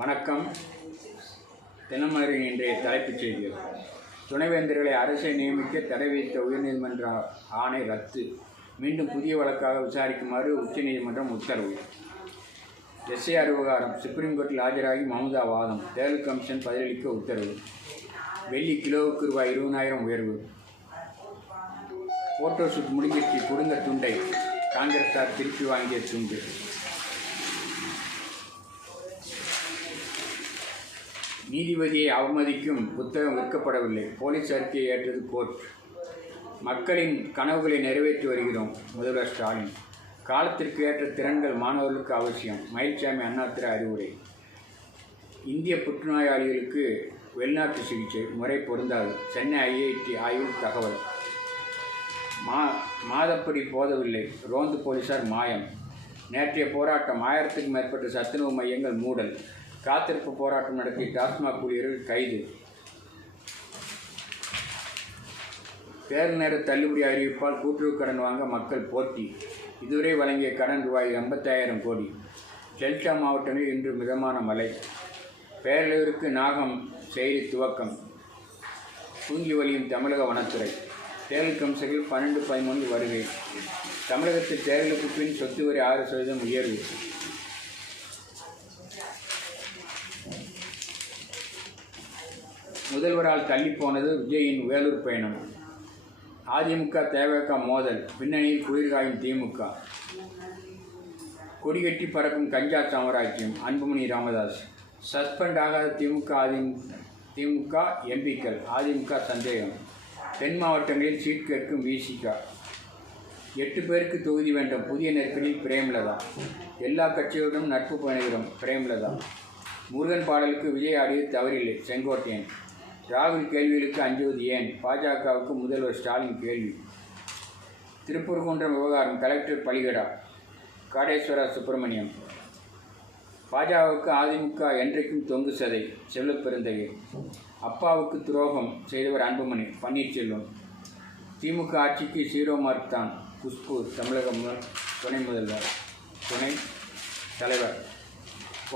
வணக்கம். தினமலரின் இன்றைய தலைப்புச் செய்திகள். துணைவேந்தர்களை அரசை நியமிக்க தடை விதித்த உயர்நீதிமன்ற ஆணை ரத்து. மீண்டும் புதிய வழக்காக விசாரிக்குமாறு உச்சநீதிமன்றம் உத்தரவு. எஸ்ஐஆர் விவகாரம் சுப்ரீம் கோர்ட்டில் ஆஜராகி மம்தா வாதம். தேர்தல் கமிஷன் பதிலளிக்க உத்தரவு. வெள்ளி கிலோவுக்கு ரூபாய் 20,000 உயர்வு. போட்டோ ஷூட் முடிஞ்சிட்டு கொடுங்க துண்டை. காங்கிரஸார் திருப்பி வாங்கிய துண்டு. நீதிபதியை அவமதிக்கும் புத்தகம் விற்கப்படவில்லை. போலீஸ் அறிக்கையை ஏற்றது கோர்ட். மக்களின் கனவுகளை நிறைவேற்றி வருகிறோம் முதல்வர் ஸ்டாலின். காலத்திற்கு ஏற்ற திறன்கள் மாணவர்களுக்கு அவசியம். மயில்சாமி அண்ணாதுரை அறிவுரை. இந்திய புற்றுநோயாளிகளுக்கு வெளிநாட்டு சிகிச்சை முறை பொருந்தாது. சென்னை ஐஐடி ஆய்வு தகவல். மாதப்படி போதவில்லை. ரோந்து போலீசார் மாயம். நேற்றைய போராட்டம். 1000க்கும் மேற்பட்ட சத்துணவு மையங்கள் மூடல். காத்திருப்பு போராட்டம் நடத்திய டாஸ்மாக் ஊழியர்கள் கைது. தேர்தல் நேர தள்ளுபடி அறிவிப்பால் கூட்டுறவு கடன் வாங்க மக்கள் போட்டி. இதுவரை வழங்கிய கடன் ரூபாய் 85,000 கோடி. டெல்டா மாவட்டங்களில் இன்று மிதமான மழை. பேரளவிற்கு நாகம் செய்தி துவக்கம். தூங்கி வழியும் தமிழக வனத்துறை. தேர்தல் கமிஷனில் 12-13 வருகை. தமிழகத்தில் தேர்தலுக்கு பின் சொத்து வரி 6% உயர்வு. முதல்வரால் தள்ளிப்போனது விஜயின் வேலூர் பயணம். அதிமுக தேவக மோதல். பின்னணியில் குளிர்காயும் திமுக. கொடிகட்டி பறக்கும் கஞ்சா சாம்ராஜ்யம். அன்புமணி ராமதாஸ். சஸ்பெண்ட் ஆகாத திமுக எம்பிக்கள். அதிமுக சந்தேகம். தென் மாவட்டங்களில் சீட் கேட்கும் விசிக. 8 பேருக்கு தொகுதி வேண்டும். புதிய நெருக்கடியில் பிரேமலதா. எல்லா கட்சிகளுடன் நட்பு பணிகிறோம். பிரேமலதா. முருகன் பாடலுக்கு விஜய் ஆடியது தவறில்லை. செங்கோட்டையன். ராகுல் கேள்விகளுக்கு அஞ்சுவது ஏன்? பாஜகவுக்கு முதல்வர் ஸ்டாலின் கேள்வி. திருப்பூர்குன்றம் விவகாரம். கலெக்டர் பலிகடா. காடேஸ்வரா சுப்பிரமணியம். பாஜகவுக்கு அதிமுக என்றைக்கும் தொங்கு சதை. செல்வப்பெருந்தகை. அப்பாவுக்கு துரோகம் செய்தவர் அன்புமணி. பன்னீர்செல்வம். திமுக ஆட்சிக்கு 0 மார்க் தான். குஷ்பு. தமிழக துணை தலைவர்.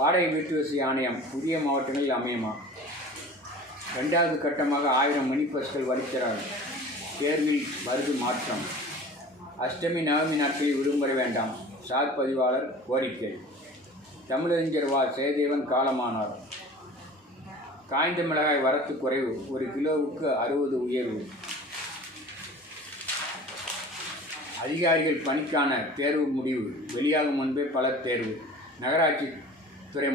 வாடகை வீட்டு வசதி ஆணையம் புதிய மாவட்டங்களில் அமையுமா? 2வது கட்டமாக 1000 மினி பஸ்கள் வழித்தரார். தேர்வில் வருது மாற்றம். அஷ்டமி நவமி நாட்களில் விடுமுறை வேண்டாம். சார் பதிவாளர் கோரிக்கை. தமிழறிஞர் வா. ஜெயதேவன் காலமானார். காய்ந்த மிளகாய் வரத்து குறைவு. 1 கிலோவுக்கு 60 உயர்வு. அதிகாரிகள் பணிக்கான தேர்வு முடிவு வெளியாகும் முன்பே பலர் தேர்வு. நகராட்சி துறை